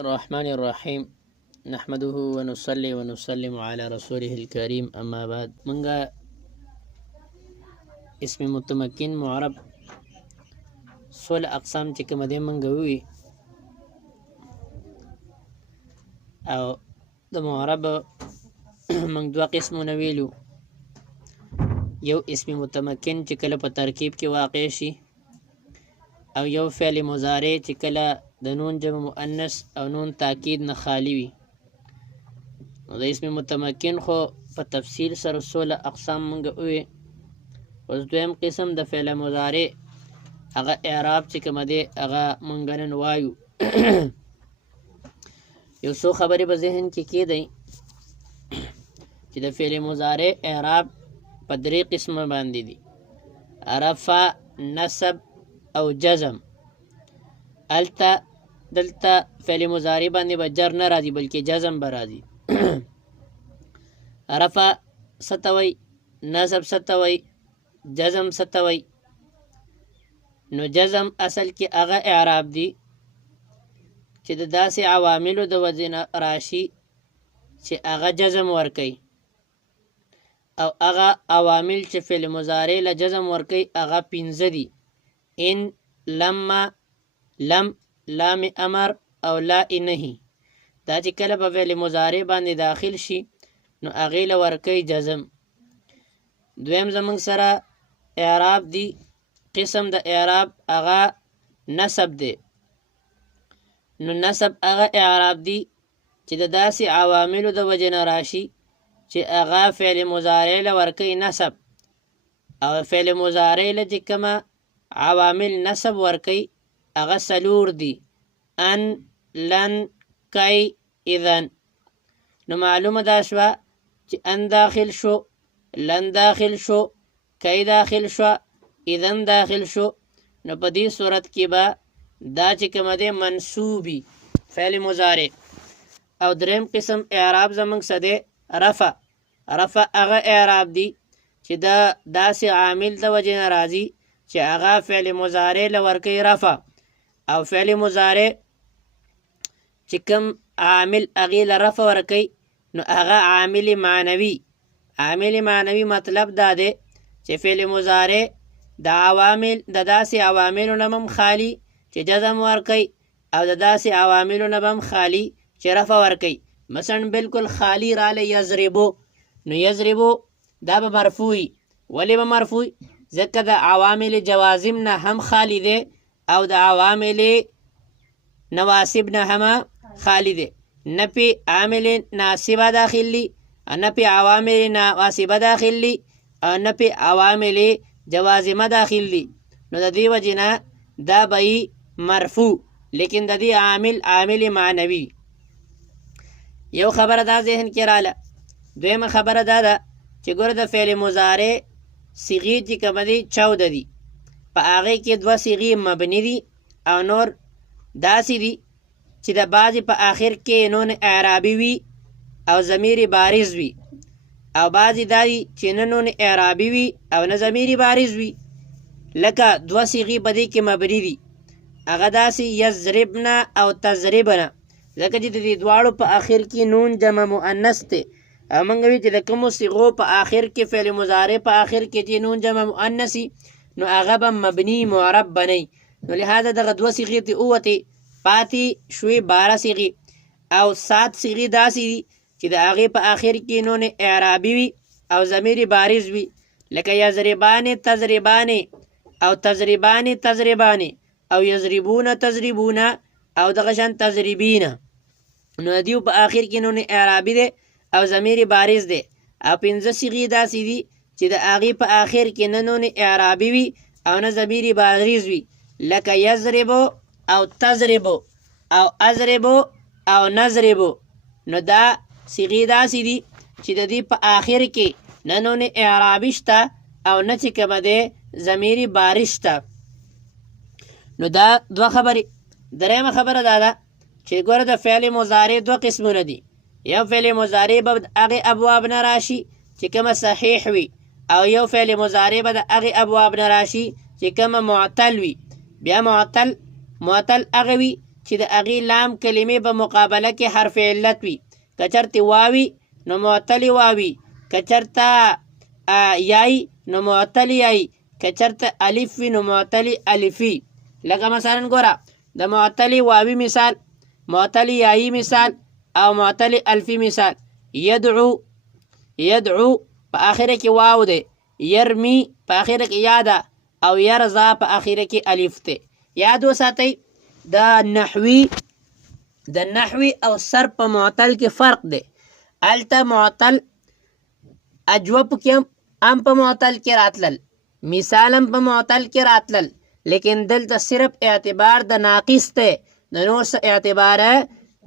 الرحمن الرحيم نحمده ونصلي ونسلم على رسوله الكريم أما بعد منغا اسم متمكن معرب سول أقسام چې کوم دي منغا وي او د معرب منغ دوا قسمونه ویلو یو اسم متمکن چې کله په ترکیب کې واقع شي او یو فعل مضارع چې کله د نون جمع مؤنث او نون تاکید نه خالی وي. د اسم متمکن خو په تفصیل سره 16 اقسام مونږ وې. اوس دویم قسم د فعل مضارع هغه اعراب چې کوم دی هغه مونږ نن وایو. یو څو خبرې په ذهن کې کېدای چې د فعل مضارع اعراب په درې قسمه باندې دي: رفع، نصب او جزم. التا دلتا فعل مضارع باندې به جر نه راځي بلکې جزم به راځي. رفع ستوي، نصب ستوي، جزم ستوي. نو جزم اصل کې هغه اعراب دي چې د داسې عواملو د وجې نه راشي چې هغه جزم ورکوي، او هغه عوامل چې فعل مضارع له جزم ورکوي هغه 5 دي: ان، لما، لم، لام امر او لا نهي. دا چې کله په فعل مضارع باندې داخل شي نو هغې له ورکوي جزم. دویم زمونږ سره اعراب دی. قسم د اعراب هغه نصب دی. نو نصب هغه اعراب دی چې د داسې عواملو د وجې نه راشي چې هغه فعل مضارع له ورکوي نصب، او فعل مضارع له چې کومه عوامل نصب ورکوي هغه 4 دي: ان، لن، کی، اذن. نو معلومه دا شوه چې ان داخل شو، لن داخل شو، کی داخل شو، اذن داخل شو. نو په دې صورت کې به دا چې کومه دی منصوبي فعل مضارع. او دریم قسم اعراب زمونږ څه دی؟ رفع. رفع هغه اعراب دی چې دا داسې عامل د وجې نه راځي چې هغه فعل مضارع له ورکوي رفع، او فعل مضارع چې کوم عامل هغې له رفع ورکوي نو هغه عامل معنوي. عامل معنوي مطلب دا دی چې فعل مضارع د عوامل د داسې عواملو نه هم خالي چې جزم ورکوي، او د داسې عواملو نه هم خالي چې رفع ورکوي. مثلا بالکل خالی راله یضربو، نو یضربو دا به مرفوعي. ولې به مرفوعي؟ ځکه د عوامل جوازم نه هم خالی دی او د عوامل نواسب نه هم خالی دی. نه پې عامل ناسبه داخل دي، نه پې عوامل نواسبه داخل دي، او نه پې عوامل جوازمه داخل دي. نو د دې وجې نه دا به مرفوع، لیکن د دې عامل معنوي. یو خبره دا ذهن کې راله. دویمه خبره دا ده چې ګوره د فعل مضارع صیغې چې کومه دي 14 دي. په هغې کې 2 صیغې مبني دي او نور داسې دي چې د بعضې په آخر کې نون اعرابي وي او ضمیر بارز وي، او بعضې دا دي چې نه نون اعرابي وي او نه ضمیر بارز وي. لکه 2 صیغې په دې کې مبني دي، هغه داسې یضربنه او تضربنه، ځکه چې د دې دواړو په آخر کې نون جمع مؤنث دی. او موږ وی چې د کومو صیغو په آخر کې فعل مضارع په آخر کې چې نون جمع مؤنث نو هغه به مبني معرب بنئ. نو لهذا دغه 2 صیغې ته ووتې، پاتې شوې 12 صیغې، او 7 صیغې داسې دي چې د هغې په آخر کې نون اعرابي وي او ضمیر بارز وي، لکه یضربان تضربان، او تضربان تضربان، او یضربون تضربون، او دغه شان تضربین. نو د دیو په آخر کې نون اعرابي دی او ضمیر بارز دی. او 15 صیغې داسې دي چې د هغې په آخر کې نه نون اعرابي وي او نه ضمیر بارز وي، لکه یضربو او تضربو او اضربو او نضربو. نو دا صیغې داسې دي چې د دې په آخر کې نه نون اعرابي شته او نه چې کومه دی ضمیر بارز شته. نو دا 2 خبرې. درېمه خبره دا ده چې ګوره د فعل مضارع 2 قسمونه دي. یو فعل مضارع به د هغې ابواب نه راشي چې کومه صحیح وي، او یو فعل مضارع به د هغې ابواب نه راشي چې کومه معتل وي. بیا معتل هغه وي چې د هغې لام کلمې په مقابله کې حرف علت وي. که چرته واوي نو معتل واوي، که چرته یای نو معتل یای، که چرته الف وي نو معتل الفي. لکه مثلا ګوره د معتل واوي مثال، معتل یایی مثال او معتل الفي مثال. یدعو، یدعو په آخره کې واو دی، یرمی په آخره کې یا ده، او یرزا په آخره کې الف دی. یاد وساتئ د نحوي او صرف په معتل کې فرق دی. هلته معتل اجوب کې هم په معتل کې راتلل، مثال هم په معتل کې راتلل، لیکن دلته صرف اعتبار د ناقص دی، د نور څه اعتبار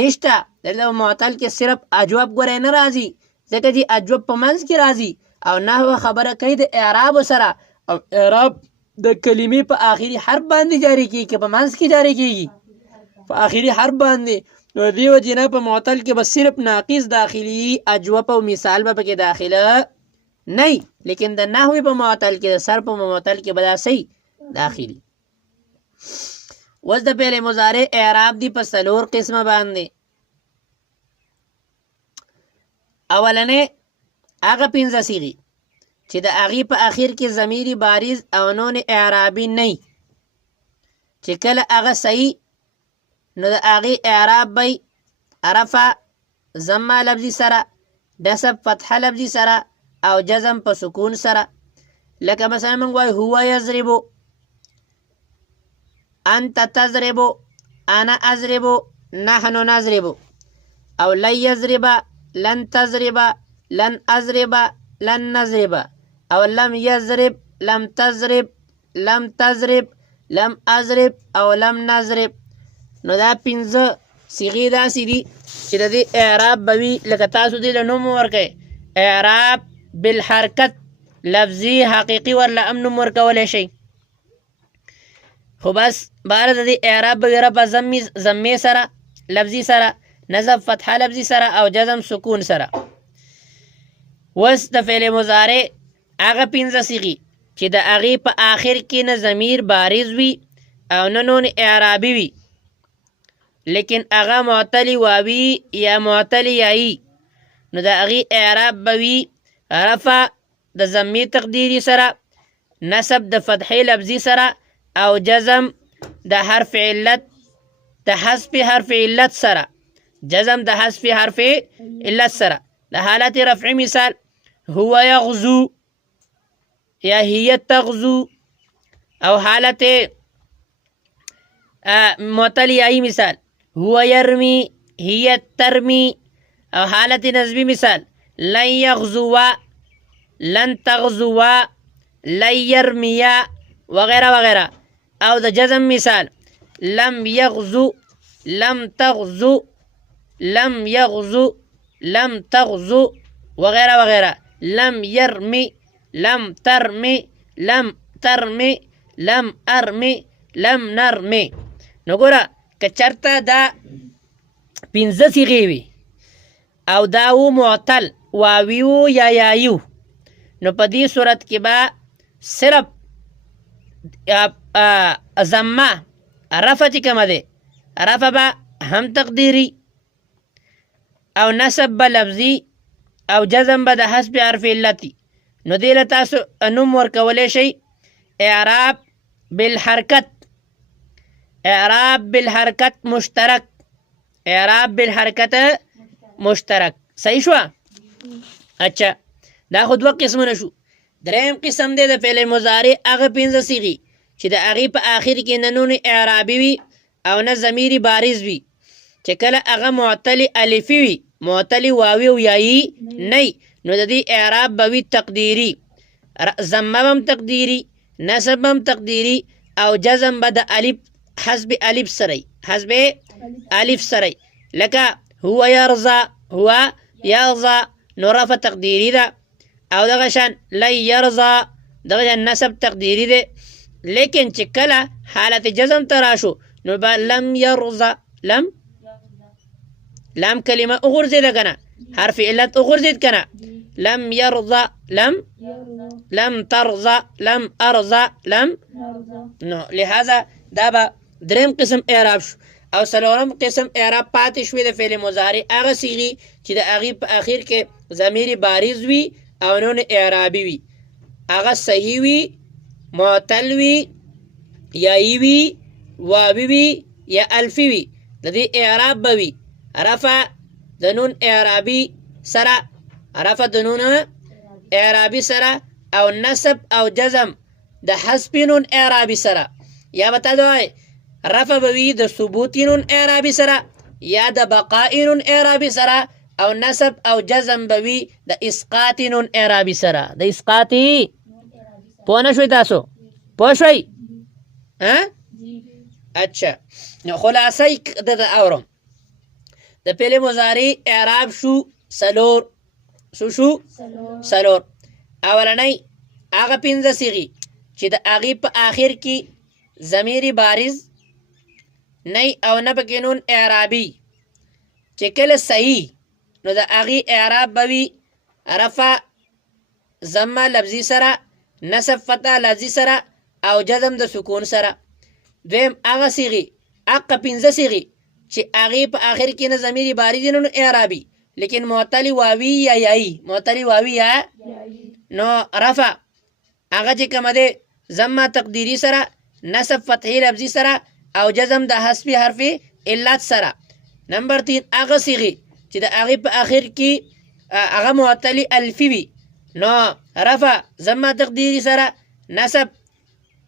نشته. دلته معتل کې صرف اجوب ګورئ نه راځي، ځکه چې اجوب په منځ کې راځي او نحوه خبره کوي د اعراب سره، او اعراب د کلمې په آخري حرف باندې جاری کیږي، په منځ کې جاری کیږي په آخري حرف باندې. نو دې وجې نه په معتل کې به صرف ناقص داخلي اجوب او مثال به پکې داخله نه، لیکن د نحوي په معتل کې، د صرف په معتل کې به دا صحیح داخلي. اوس د فعل مضارع اعراب دی په څلور قسمه باندې. اولنې هغه پنځه صیغې چې د هغې په اخر کې ضمیر بارز او نون اعرابي نه، چې کله هغه صحیح نو د هغې اعراب به رفع ضمه لفظي سره، نصب فتحه لفظي سره او جزم په سکون سره. لکه مثلا موږ وایو هو یضربو، انت تضربو، انا اضربو، نحن نضربو. او لن یضرب، لن تضرب، لن اضرب، لن نضرب. او لم یضرب، لم تضرب، لم تضرب، لم اضرب او لم نضرب. نو دا پنځه صیغې داسې دي چې د دې اعراب به وي لکه تاسو دې له نوم ورکئ اعراب بالحرکت، لفظي حقیقي ورله هم نوم ورکولی شئ، خو بس باره د دې اعراب به وي رفع ضمې سره لفظي سره، نصب فتحه لفظي سره او جزم سکون سره. اوس د فعل مضارع هغه پنځه صیغې چې د هغې په آخر کې نه ضمیر بارز وي او نه نون اعرابي وي، لیکن هغه معتل واوي یا معتل یایی، نو د هغې اعراب به وي رفع د ضمې تقدیري سره، نصب د فتحې لفظي سره او جزم د حرف علت د حذف حرف علت سره، جزم د حذف حرف علت سره. د حالت رفع مثال هو یغزو یا هي تغزو. او حالت معتل یایی مثال هو یرمی هي ترمی. او حالت نصبی مثال لن یغزوا، لن تغزوا، لن یرمیا وغیرہ وغیرہ. او د جزم مثال لم یغزو، لم تغزو، لم یغزو، لم تغزو وغیرہ وغیرہ. لم یرمی، لم ترمی، لم ترمی، لم ارمی، لم نرمی. نو ګوره که چرته دا پنځه صیغې وي او دا و معتل واوي و یا یایو، نو په دې صورت کې به صرف ضمه رفع چې کومه دی رفع به هم تقدیري او نصب به لفظي او جزم به د حذف حرف علتي. نو دې له تاسو نوم ورکولی شئ اعراب بالحرکت، اعراب بالحرکت مشترک، اعراب بالحرکت مشترک. صحیح شوه؟ اچھا دا خو دوه قسمونه شو. دریم قسم دی د فعل مضارع هغه پنځه صیغې چې د هغې په آخر کې نه نون اعرابي وي او نه ضمیر بارز وي، چې کله هغه معتل الفي وي، معتل واوي او یایي نه، نو د دې اعراب به وي تقدیري، ضمه هم تقدیري، نصب هم تقدیري او جزم به د الف حذف الف سره، حذف الف سره. لکه هو یرضى، هو یرضى نو رفع تقدیري ده. او دغه شان لن یرضى دغه شان نصب تقدیري ده. لیکن چې کله حالت جزم ته راشو نو به لم یرضى، لم کلمه اغرزیده کنه، حرف علت اغرزید کنه، لم یرضى، لم ترضى، لم ارضى، لم. نو لہذا دا به دریم قسم اعراب شو. او څلورم قسم اعراب پاتې شوی د فعل مضارع هغه صیغې چې د هغې په اخر کې ضمیر بارز وي او نون اعرابي وي هغه صحیح وي معتل وي یایي وي واوي وي یا الفي وي د دې اعراب به وي رفع د نون اعرابي سره رفع د نون اعرابي سره او نصب او جزم د حذف نون اعرابي سره یا به تا دوای رفع به وي د ثبوت نون اعرابي سره یا د بقاء نون اعرابي سره او نصب او جزم به وي د اسقاط نون اعرابي سره د اسقاط پوه نه شوي تاسو پوه شوي اچھا نو خلاصه د اورم د فعل مضارع اعراب شو سلور شو سلور اولنۍ هغه پنځه صیغې چې د هغې په آخر کې ضمیر بارز نه او نه پکې نون اعرابي چې کله صحیح نو د هغې اعراب به وي رفع ضمه لفظي سره نصب فتح لفظي سره او جزم د سکون سره دویم هغه صیغې هغه پنځه صیغې چې هغې په آخر کې نه ضمیر بارز نون اعرابي لیکن معتل واوي یا یایي معتل واوي یا نو رفع هغه چې کومه دی ضمه تقدیري سره نصب فتحي لفظي سره او جزم د حذفي حرف علت سره نمبر 3 هغه صیغې چې د هغې په آخر کې هغه معتل الفي وي نو رفع ضمه تقدیري سره نصب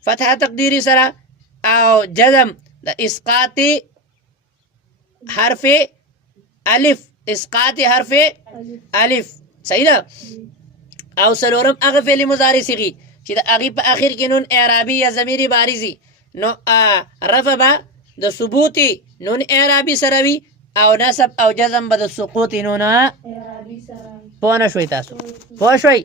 فتحه تقدیري سره او جزم د اسقاط حرف الف اسقاط حرف الف صحیح ده او څلورم هغه فعل مضارع صیغې چې د هغې په آخر کې نون اعرابي یا ضمیر بارزي نو رفع به د ثبوت نون اعرابي سره وي او نصب او جزم به د سقوط نون اعرابي سره پوه نه شوي تاسو پوه شوي